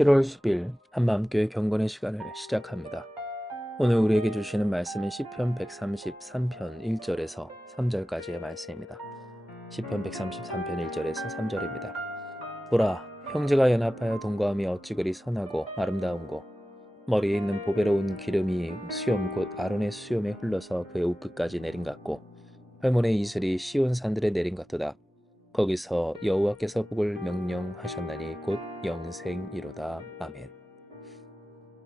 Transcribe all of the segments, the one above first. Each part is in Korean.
1월 10일 한마음교회 경건의 시간을 시작합니다. 오늘 우리에게 주시는 말씀은 시편 133편 1절에서 3절까지의 말씀입니다. 시편 133편 1절에서 3절입니다. 보라, 형제가 연합하여 동거함이 어찌 그리 선하고 아름다운고, 머리에 있는 보배로운 기름이 수염 곧 아론의 수염에 흘러서 그의 옷끝까지 내린 같고, 활몬의 이슬이 시온 산들에 내린 같도다. 거기서 여호와께서 복을 명령하셨나니 곧 영생이로다. 아멘.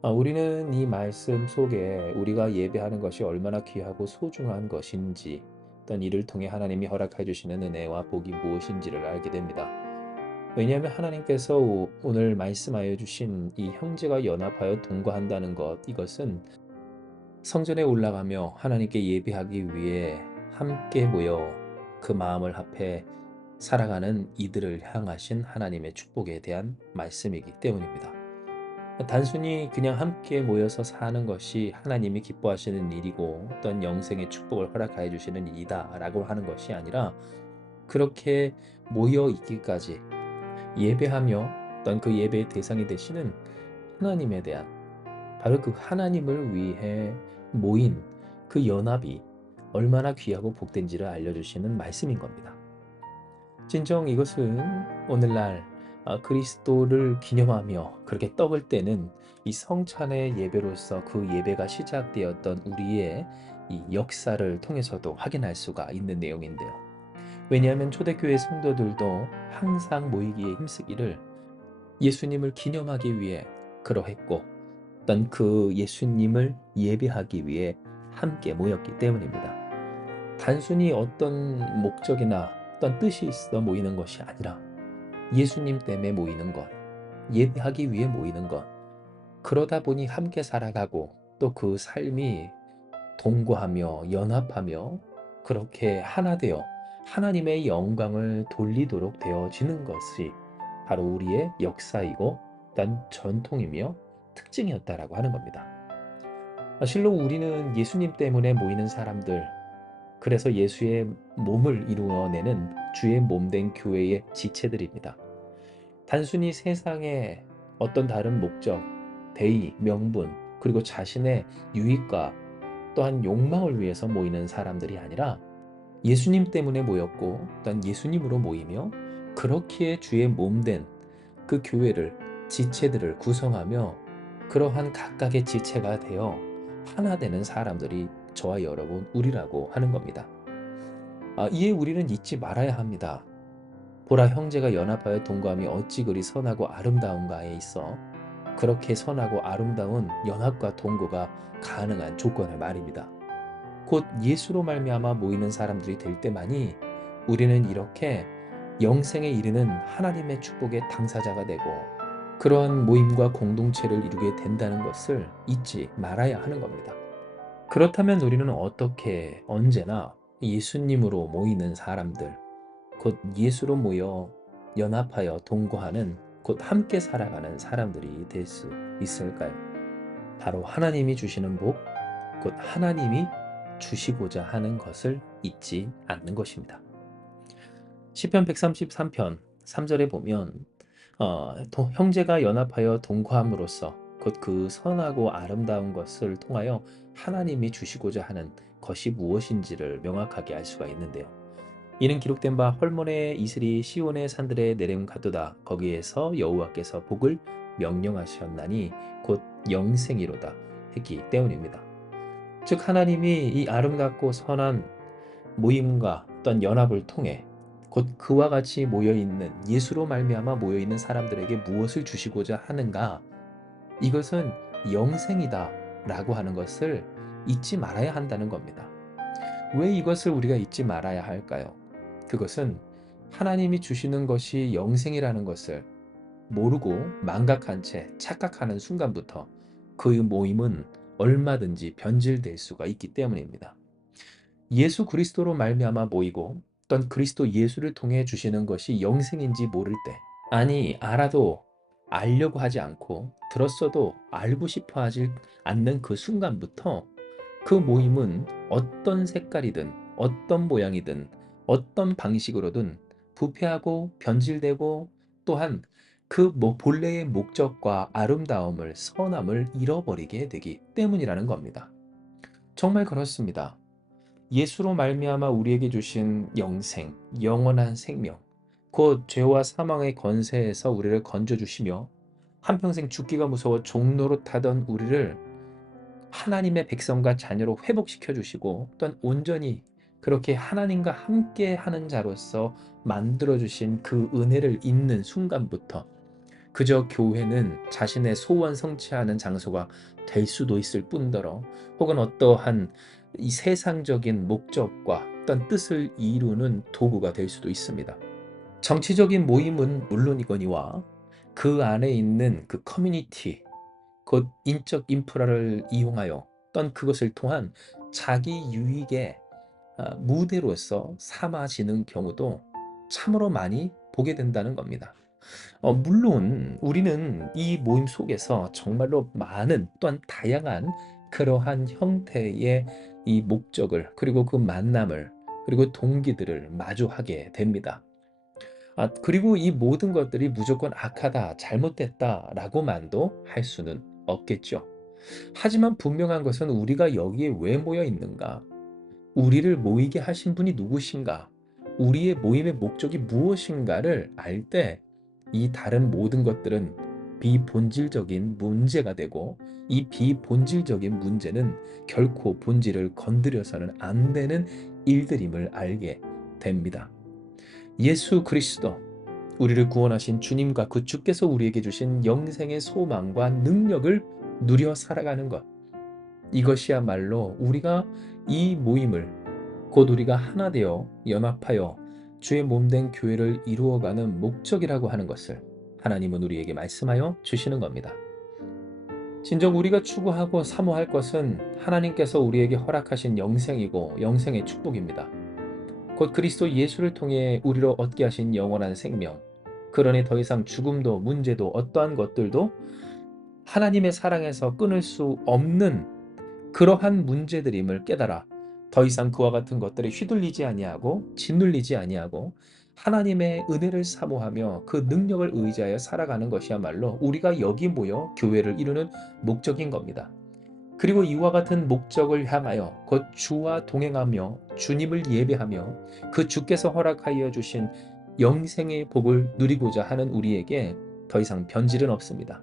우리는 이 말씀 속에 우리가 예배하는 것이 얼마나 귀하고 소중한 것인지, 어떤 이를 통해 하나님이 허락해 주시는 은혜와 복이 무엇인지를 알게 됩니다. 왜냐하면 하나님께서 오늘 말씀하여 주신 이 형제가 연합하여 동거한다는 것, 이것은 성전에 올라가며 하나님께 예배하기 위해 함께 모여 그 마음을 합해 살아가는 이들을 향하신 하나님의 축복에 대한 말씀이기 때문입니다. 단순히 그냥 함께 모여서 사는 것이 하나님이 기뻐하시는 일이고 어떤 영생의 축복을 허락하여 주시는 일이다라고 하는 것이 아니라, 그렇게 모여 있기까지 예배하며 어떤 그 예배의 대상이 되시는 하나님에 대한, 바로 그 하나님을 위해 모인 그 연합이 얼마나 귀하고 복된지를 알려주시는 말씀인 겁니다. 진정 이것은 오늘날 그리스도를 기념하며 그렇게 떡을 떼는 이 성찬의 예배로서 그 예배가 시작되었던 우리의 이 역사를 통해서도 확인할 수가 있는 내용인데요. 왜냐하면 초대교회 성도들도 항상 모이기에 힘쓰기를 예수님을 기념하기 위해 그러했고, 어떤 그 예수님을 예배하기 위해 함께 모였기 때문입니다. 단순히 어떤 목적이나 어떤 뜻이 있어 모이는 것이 아니라 예수님 때문에 모이는 것, 예배하기 위해 모이는 것, 그러다 보니 함께 살아가고 또 그 삶이 동거하며 연합하며 그렇게 하나 되어 하나님의 영광을 돌리도록 되어지는 것이 바로 우리의 역사이고 난 전통이며 특징이었다라고 하는 겁니다. 실로 우리는 예수님 때문에 모이는 사람들, 그래서 예수의 몸을 이루어내는 주의 몸된 교회의 지체들입니다. 단순히 세상의 어떤 다른 목적, 대의, 명분, 그리고 자신의 유익과 또한 욕망을 위해서 모이는 사람들이 아니라 예수님 때문에 모였고 또한 예수님으로 모이며 그렇기에 주의 몸된 그 교회를, 지체들을 구성하며 그러한 각각의 지체가 되어 하나 되는 사람들이 저와 여러분, 우리라고 하는 겁니다. 이에 우리는 잊지 말아야 합니다. 보라, 형제가 연합하여 동거함이 어찌 그리 선하고 아름다운가에 있어 그렇게 선하고 아름다운 연합과 동거가 가능한 조건을 말입니다. 곧 예수로 말미암아 모이는 사람들이 될 때만이 우리는 이렇게 영생에 이르는 하나님의 축복의 당사자가 되고 그러한 모임과 공동체를 이루게 된다는 것을 잊지 말아야 하는 겁니다. 그렇다면 우리는 어떻게 언제나 예수님으로 모이는 사람들, 곧 예수로 모여 연합하여 동거하는, 곧 함께 살아가는 사람들이 될 수 있을까요? 바로 하나님이 주시는 복, 곧 하나님이 주시고자 하는 것을 잊지 않는 것입니다. 시편 133편 3절에 보면 형제가 연합하여 동거함으로써 곧 그 선하고 아름다운 것을 통하여 하나님이 주시고자 하는 것이 무엇인지를 명확하게 알 수가 있는데요. 이는 기록된 바 헐몬의 이슬이 시온의 산들에 내림 같도다. 거기에서 여호와께서 복을 명령하셨나니 곧 영생이로다 했기 때문입니다. 즉 하나님이 이 아름답고 선한 모임과 어떤 연합을 통해 곧 그와 같이 모여있는, 예수로 말미암아 모여있는 사람들에게 무엇을 주시고자 하는가, 이것은 영생이다 라고 하는 것을 잊지 말아야 한다는 겁니다. 왜 이것을 우리가 잊지 말아야 할까요? 그것은 하나님이 주시는 것이 영생이라는 것을 모르고 망각한 채 착각하는 순간부터 그 모임은 얼마든지 변질될 수가 있기 때문입니다. 예수 그리스도로 말미암아 모이고 어떤 그리스도 예수를 통해 주시는 것이 영생인지 모를 때, 아니 알아도 알려고 하지 않고 들었어도 알고 싶어 하지 않는 그 순간부터 그 모임은 어떤 색깔이든 어떤 모양이든 어떤 방식으로든 부패하고 변질되고 또한 그 본래의 목적과 아름다움을 선함을 잃어버리게 되기 때문이라는 겁니다. 정말 그렇습니다. 예수로 말미암아 우리에게 주신 영생, 영원한 생명, 곧 죄와 사망의 권세에서 우리를 건져 주시며 한평생 죽기가 무서워 종노릇하던 우리를 하나님의 백성과 자녀로 회복시켜 주시고 또한 온전히 그렇게 하나님과 함께 하는 자로서 만들어 주신 그 은혜를 잊는 순간부터 그저 교회는 자신의 소원 성취하는 장소가 될 수도 있을 뿐더러 혹은 어떠한 이 세상적인 목적과 어떤 뜻을 이루는 도구가 될 수도 있습니다. 정치적인 모임은 물론이거니와 그 안에 있는 그 커뮤니티, 곧 인적 인프라를 이용하여 어떤 그것을 통한 자기 유익의 무대로서 삼아지는 경우도 참으로 많이 보게 된다는 겁니다. 물론 우리는 이 모임 속에서 정말로 많은 또한 다양한 그러한 형태의 이 목적을 그리고 그 만남을 그리고 동기들을 마주하게 됩니다. 그리고 이 모든 것들이 무조건 악하다, 잘못됐다라고만도 할 수는 없겠죠. 하지만 분명한 것은 우리가 여기에 왜 모여 있는가? 우리를 모이게 하신 분이 누구신가? 우리의 모임의 목적이 무엇인가를 알 때 이 다른 모든 것들은 비본질적인 문제가 되고 이 비본질적인 문제는 결코 본질을 건드려서는 안 되는 일들임을 알게 됩니다. 예수 그리스도, 우리를 구원하신 주님과 그 주께서 우리에게 주신 영생의 소망과 능력을 누려 살아가는 것. 이것이야말로 우리가 이 모임을 곧 우리가 하나 되어 연합하여 주의 몸된 교회를 이루어가는 목적이라고 하는 것을 하나님은 우리에게 말씀하여 주시는 겁니다. 진정 우리가 추구하고 사모할 것은 하나님께서 우리에게 허락하신 영생이고 영생의 축복입니다. 곧 그리스도 예수를 통해 우리로 얻게 하신 영원한 생명. 그러니 더 이상 죽음도 문제도 어떠한 것들도 하나님의 사랑에서 끊을 수 없는 그러한 문제들임을 깨달아 더 이상 그와 같은 것들에 휘둘리지 아니하고 짓눌리지 아니하고 하나님의 은혜를 사모하며 그 능력을 의지하여 살아가는 것이야말로 우리가 여기 모여 교회를 이루는 목적인 겁니다. 그리고 이와 같은 목적을 향하여 곧 주와 동행하며 주님을 예배하며 그 주께서 허락하여 주신 영생의 복을 누리고자 하는 우리에게 더 이상 변질은 없습니다.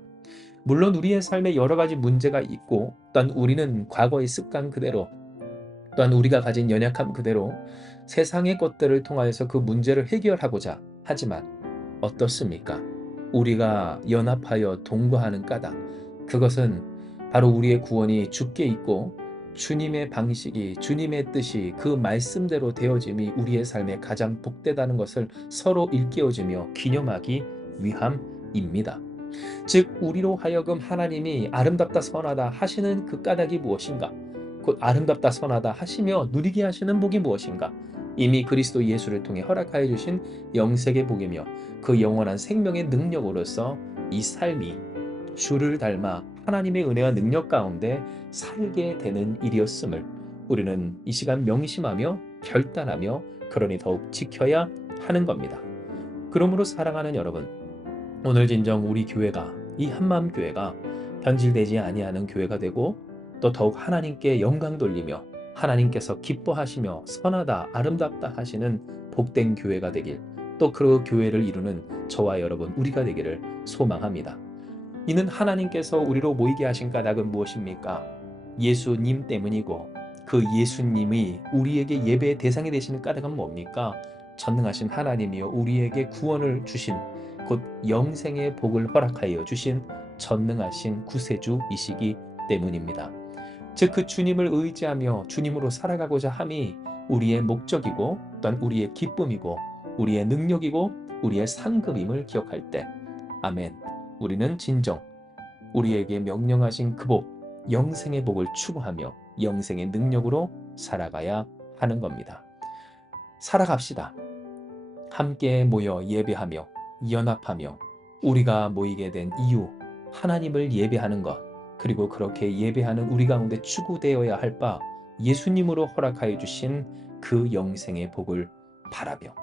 물론 우리의 삶에 여러 가지 문제가 있고 또한 우리는 과거의 습관 그대로 또한 우리가 가진 연약함 그대로 세상의 것들을 통하여서 그 문제를 해결하고자 하지만 어떻습니까? 우리가 연합하여 동거하는 까닭, 그것은 바로 우리의 구원이 주께 있고 주님의 방식이 주님의 뜻이 그 말씀대로 되어짐이 우리의 삶에 가장 복되다는 것을 서로 일깨워주며 기념하기 위함입니다. 즉 우리로 하여금 하나님이 아름답다 선하다 하시는 그 까닭이 무엇인가? 곧 아름답다 선하다 하시며 누리게 하시는 복이 무엇인가? 이미 그리스도 예수를 통해 허락하여 주신 영생의 복이며 그 영원한 생명의 능력으로서 이 삶이 주를 닮아 하나님의 은혜와 능력 가운데 살게 되는 일이었음을 우리는 이 시간 명심하며 결단하며 그러니 더욱 지켜야 하는 겁니다. 그러므로 사랑하는 여러분, 오늘 진정 우리 교회가 이 한마음교회가 변질되지 아니하는 교회가 되고 또 더욱 하나님께 영광 돌리며 하나님께서 기뻐하시며 선하다 아름답다 하시는 복된 교회가 되길 또 그 교회를 이루는 저와 여러분 우리가 되기를 소망합니다. 이는 하나님께서 우리로 모이게 하신 까닭은 무엇입니까? 예수님 때문이고 그 예수님이 우리에게 예배의 대상이 되시는 까닭은 뭡니까? 전능하신 하나님이여 우리에게 구원을 주신 곧 영생의 복을 허락하여 주신 전능하신 구세주이시기 때문입니다. 즉 그 주님을 의지하며 주님으로 살아가고자 함이 우리의 목적이고 또한 우리의 기쁨이고 우리의 능력이고 우리의 상급임을 기억할 때 아멘. 우리는 진정 우리에게 명령하신 그 복, 영생의 복을 추구하며 영생의 능력으로 살아가야 하는 겁니다. 살아갑시다. 함께 모여 예배하며 연합하며 우리가 모이게 된 이유, 하나님을 예배하는 것, 그리고 그렇게 예배하는 우리 가운데 추구되어야 할 바 예수님으로 허락하여 주신 그 영생의 복을 바라며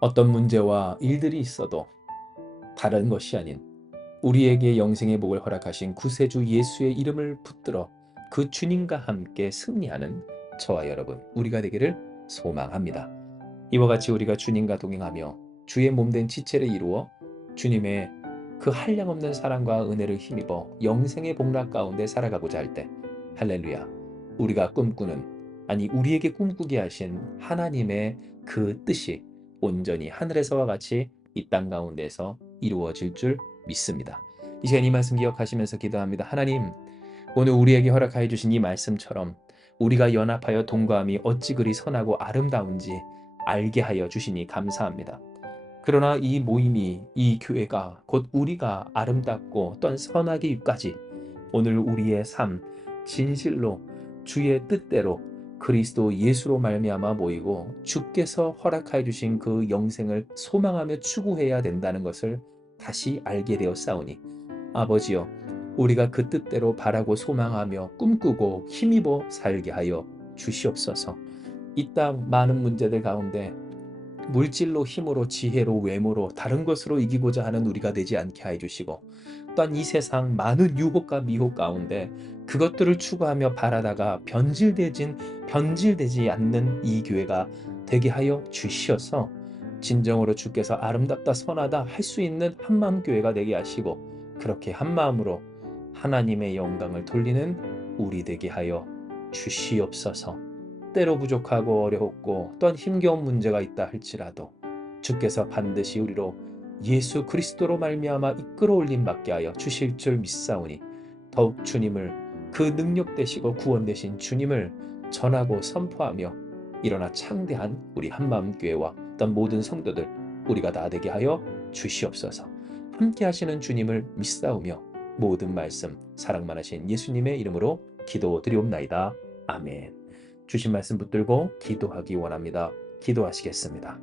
어떤 문제와 일들이 있어도 다른 것이 아닌 우리에게 영생의 복을 허락하신 구세주 예수의 이름을 붙들어 그 주님과 함께 승리하는 저와 여러분 우리가 되기를 소망합니다. 이와 같이 우리가 주님과 동행하며 주의 몸된 지체를 이루어 주님의 그 한량없는 사랑과 은혜를 힘입어 영생의 복락 가운데 살아가고자 할 때 할렐루야 우리가 꿈꾸는 아니 우리에게 꿈꾸게 하신 하나님의 그 뜻이 온전히 하늘에서와 같이 이 땅 가운데서 이루어질 줄 믿습니다. 이 시간 이 말씀 기억하시면서 기도합니다. 하나님 오늘 우리에게 허락하여 주신 이 말씀처럼 우리가 연합하여 동거함이 어찌 그리 선하고 아름다운지 알게 하여 주시니 감사합니다. 그러나 이 모임이 이 교회가 곧 우리가 아름답고 또한 선하기까지 오늘 우리의 삶 진실로 주의 뜻대로 그리스도 예수로 말미암아 모이고 주께서 허락하여 주신 그 영생을 소망하며 추구해야 된다는 것을 다시 알게 되었사오니 아버지여 우리가 그 뜻대로 바라고 소망하며 꿈꾸고 힘입어 살게 하여 주시옵소서. 이 땅 많은 문제들 가운데 물질로 힘으로 지혜로 외모로 다른 것으로 이기고자 하는 우리가 되지 않게 하여 주시고 또한 이 세상 많은 유혹과 미혹 가운데 그것들을 추구하며 바라다가 변질되지 않는 이 교회가 되게 하여 주시어서 진정으로 주께서 아름답다 선하다 할 수 있는 한마음 교회가 되게 하시고 그렇게 한마음으로 하나님의 영광을 돌리는 우리 되게 하여 주시옵소서. 때로 부족하고 어려웠고 또한 힘겨운 문제가 있다 할지라도 주께서 반드시 우리로 예수 그리스도로 말미암아 이끌어 올림 받게 하여 주실 줄 믿사오니 더욱 주님을 그 능력 되시고 구원 되신 주님을 전하고 선포하며 일어나 창대한 우리 한마음 교회와 어떤 모든 성도들 우리가 다 되게 하여 주시옵소서. 함께 하시는 주님을 믿사오며 모든 말씀 사랑 많으신 예수님의 이름으로 기도드리옵나이다. 아멘. 주신 말씀 붙들고 기도하기 원합니다. 기도하시겠습니다.